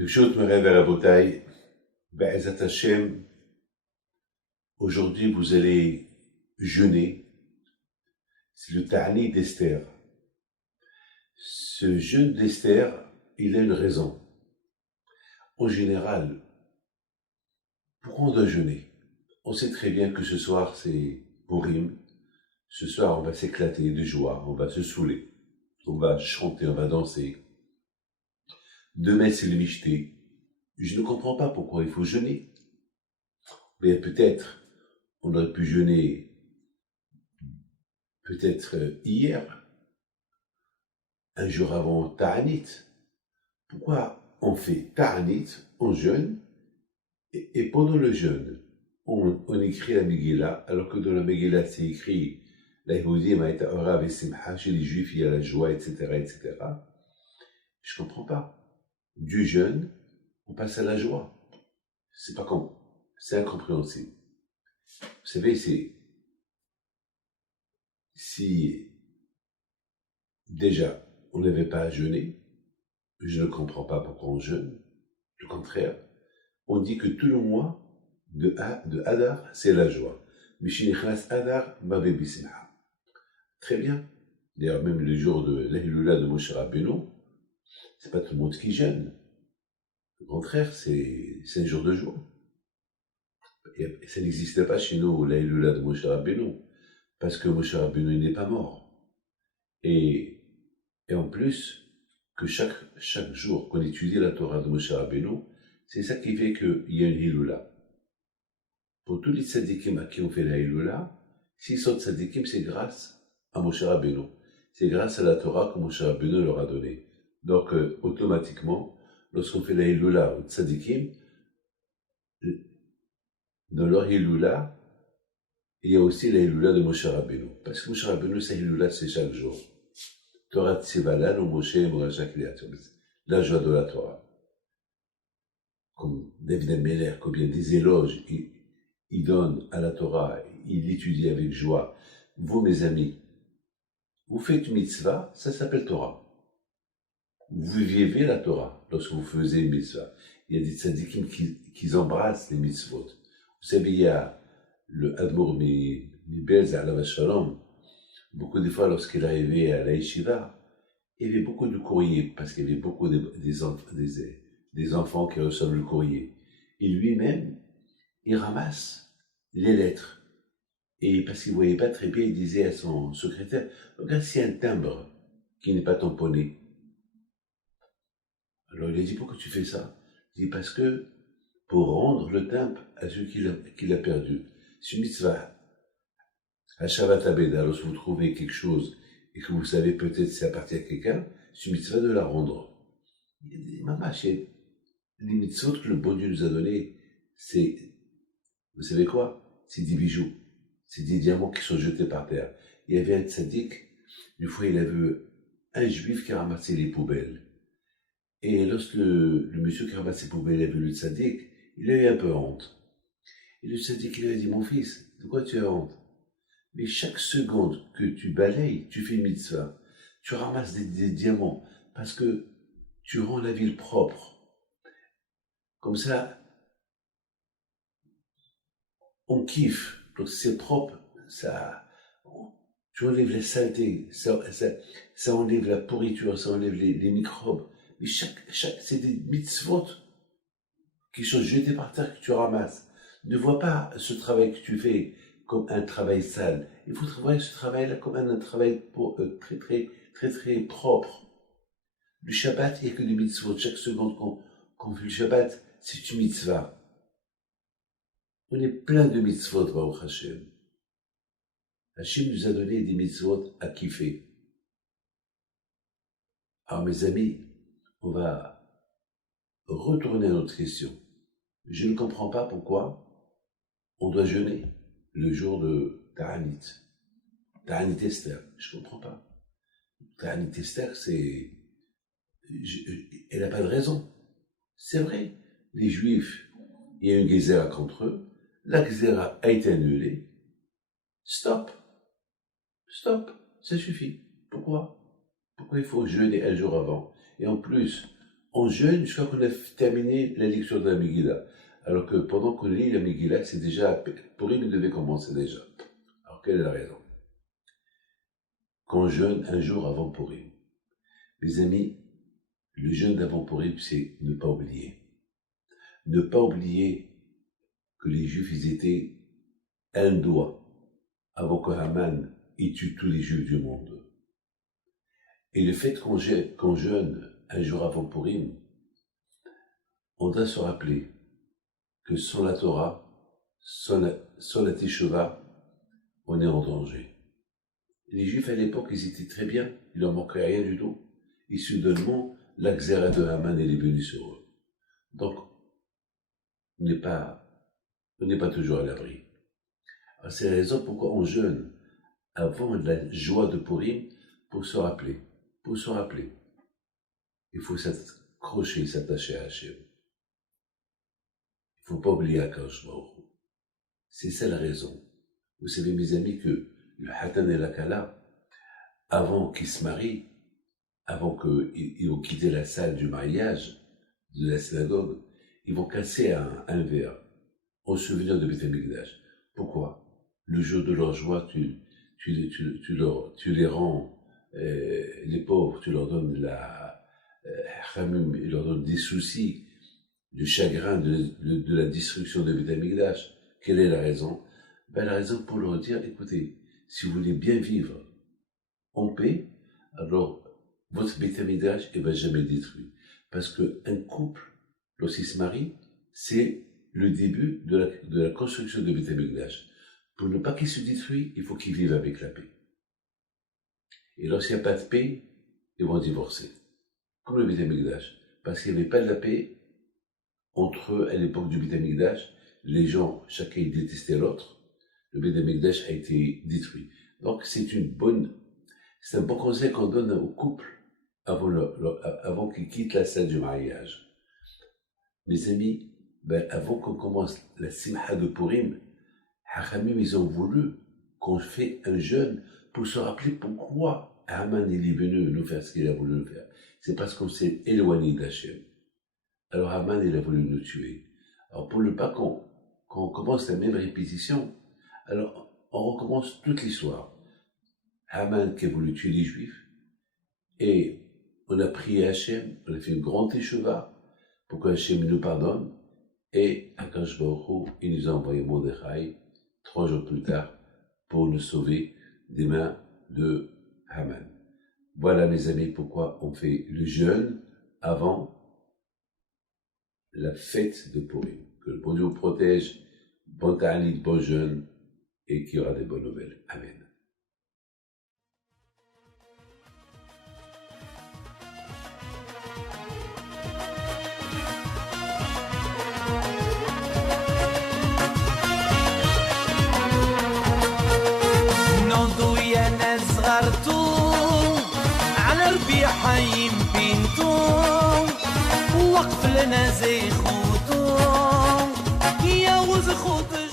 Birshut Merev et Rabotai, Be'ezat Hashem, aujourd'hui vous allez jeûner. C'est le Ta'anit d'Esther. Ce jeûne d'Esther, il a une raison. En général, pourquoi on doit jeûner? On sait très bien que ce soir c'est Purim. Ce soir on va s'éclater de joie, on va se saouler, on va chanter, on va danser. Demain c'est le Michté. Je ne comprends pas pourquoi il faut jeûner. Mais peut-être on aurait pu jeûner hier, un jour avant Ta'anit. Pourquoi on fait Ta'anit, on jeûne, et pendant le jeûne, on écrit la Megillah, alors que dans la Megillah c'est écrit la Yehudim ha'eta ora v'simcha, chez les Juifs il y a la joie, etc., etc. Je comprends pas. Du jeûne, on passe à la joie. C'est pas comme, c'est incompréhensible. Vous savez, si déjà on n'avait pas à jeûner, je ne comprends pas pourquoi on jeûne. Au contraire, on dit que tout le mois de Hadar, c'est la joie. Mishinichnas Hadar, Bavé Bisimha. Très bien. D'ailleurs, même le jour de l'Ahilula de Moshe Rabbeinu, c'est pas tout le monde qui jeûne. Au contraire, c'est un jour de joie. Et ça n'existait pas chez nous, l'Ahilula de Moshe Rabbeinu, parce que Moshe Rabbeinu n'est pas mort. Et en plus, que chaque jour qu'on étudie la Torah de Moshe Rabbeinu, c'est ça qui fait qu'il y a une Hilula. Pour tous les tzadikim à qui on fait la Hilula, s'ils sont tzadikim, c'est grâce à Moshe Rabbeinu. C'est grâce à la Torah que Moshe Rabbeinu leur a donnée. Donc, automatiquement, lorsqu'on fait la Hilula aux tzadikim, dans leur Hilula, il y a aussi la Hilula de Moshe Rabbeinu. Parce que Moshe Rabbeinu, sa Hilula, c'est chaque jour. Torah Tzivalan ou Moshe Moraja Kriyatum. La joie de la Torah. Comme David Ameller, combien des éloges il donne à la Torah, il l'étudie avec joie. Vous, mes amis, vous faites une mitzvah, ça s'appelle Torah. Vous vivez la Torah lorsque vous faites une mitzvah. Il y a des tzadikim qui embrassent les mitzvot. Vous savez, il y a le Admour Mibelz Alav Shalom. Beaucoup de fois, lorsqu'il arrivait à la yeshiva, il y avait beaucoup de courriers, parce qu'il y avait beaucoup des enfants qui reçoivent le courrier. Et lui-même, il ramasse les lettres. Et parce qu'il ne voyait pas très bien, il disait à son secrétaire, regarde s'il y a un timbre qui n'est pas tamponné. Alors il a dit, pourquoi tu fais ça? Il dit, parce que pour rendre le timbre à celui qui l'a perdu. C'est une mitzvah. À Shabbat Abeda, lorsque vous trouvez quelque chose et que vous savez peut-être si ça appartient à quelqu'un, c'est une mitzvah de la rendre. Il a dit, maman, les mitzvot que le bon Dieu nous a donnés, c'est, vous savez quoi? C'est des bijoux. C'est des diamants qui sont jetés par terre. Il y avait un tzaddik, une fois il a vu un juif qui a ramassé les poubelles. Et lorsque le monsieur qui ramasse les poubelles a vu le tzaddik, il a eu un peu honte. Et le tzaddik il lui a dit, mon fils, de quoi tu as honte? Mais chaque seconde que tu balayes, tu fais mitzvah. Tu ramasses des diamants parce que tu rends la ville propre. Comme ça, on kiffe. Donc c'est propre, ça, tu enlèves la saleté, ça enlève la pourriture, ça enlève les microbes. Mais c'est des mitzvot qui sont jetés par terre que tu ramasses. Ne vois pas ce travail que tu fais comme un travail sale. Il faut travailler ce travail-là comme un travail très propre. Le Shabbat, il n'y a que des mitzvot. Chaque seconde qu'on fait le Shabbat, c'est une mitzvah. On est plein de mitzvot, Baruch Hashem. Hashem nous a donné des mitzvot à kiffer. Alors mes amis, on va retourner à notre question. Je ne comprends pas pourquoi on doit jeûner le jour de Ta'anit. Ta'anit Esther, je ne comprends pas. Ta'anit Esther, elle n'a pas de raison. C'est vrai, les Juifs, il y a une Gézéra contre eux, la Gézéra a été annulée. Stop, ça suffit. Pourquoi il faut jeûner un jour avant? Et en plus, On jeûne jusqu'à qu'on a terminé la lecture de la Megillah. Alors que pendant qu'on lit la Megillah, c'est déjà Purim devait commencer déjà. Alors quelle est la raison? Qu'on jeûne un jour avant Purim. Mes amis, le jeûne d'avant Purim, c'est ne pas oublier. Ne pas oublier que les Juifs, ils étaient un doigt avant que Haman y tue tous les Juifs du monde. Et le fait qu'on jeûne un jour avant Purim, on doit se rappeler que sans la Torah, sans la Teshuvah, on est en danger. Les Juifs à l'époque, ils étaient très bien, il leur manquait rien du tout. Et soudainement, la xéra de Haman est venue sur eux. Donc, on n'est pas toujours à l'abri. C'est la raison pourquoi on jeûne avant la joie de Purim pour se rappeler. Il faut s'accrocher, s'attacher à Hachem. Il ne faut pas oublier Akadosh Baruch Hu. C'est ça la raison. Vous savez, mes amis, que le Hatan et la Kala, avant qu'ils se marient, avant qu'ils vont quitter la salle du mariage, de la synagogue, ils vont casser un verre en souvenir de Beth Amikdash. Pourquoi? Le jour de leur joie, tu les rends, les pauvres, tu leur donnes ils leur donnent des soucis, du chagrin de la destruction de Beth Amikdash. Quelle est la raison? La raison pour leur dire, écoutez, si vous voulez bien vivre en paix, alors votre Beth Amikdash ne va jamais détruit. Parce qu'un couple, lorsqu'il se marie, c'est le début de la construction de Beth Amikdash. Pour ne pas qu'il se détruise, il faut qu'ils vivent avec la paix. Et lorsqu'il n'y a pas de paix, ils vont divorcer. Comme le Beth Amikdash. Parce qu'il n'y avait pas de la paix entre eux à l'époque du Beth Amikdash. Les gens, chacun détestait l'autre. Le Beth Amikdash a été détruit. Donc c'est un bon conseil qu'on donne aux couples avant qu'ils quittent la salle du mariage. Mes amis, avant qu'on commence la Simcha de Purim, Hachamim, ils ont voulu qu'on fait un jeûne pour se rappeler pourquoi Haman est venu nous faire ce qu'il a voulu nous faire. C'est parce qu'on s'est éloigné d'Hachem. Alors Haman, il a voulu nous tuer. Alors pour ne pas qu'on commence la même répétition, alors on recommence toute l'histoire. Haman qui a voulu tuer les Juifs, et on a prié Hachem, on a fait une grande teshuvah pour que Hachem nous pardonne, et Akadosh Baruch Hu, il nous a envoyé Mordechai 3 jours plus tard pour nous sauver des mains de Haman. Voilà mes amis pourquoi on fait le jeûne avant la fête de Purim. Que le bon Dieu vous protège, bon ta'alit, bon jeûne, et qu'il y aura des bonnes nouvelles. Amen. على ربيع يمكنتو وقف لنا زي خوتو يا وز خوت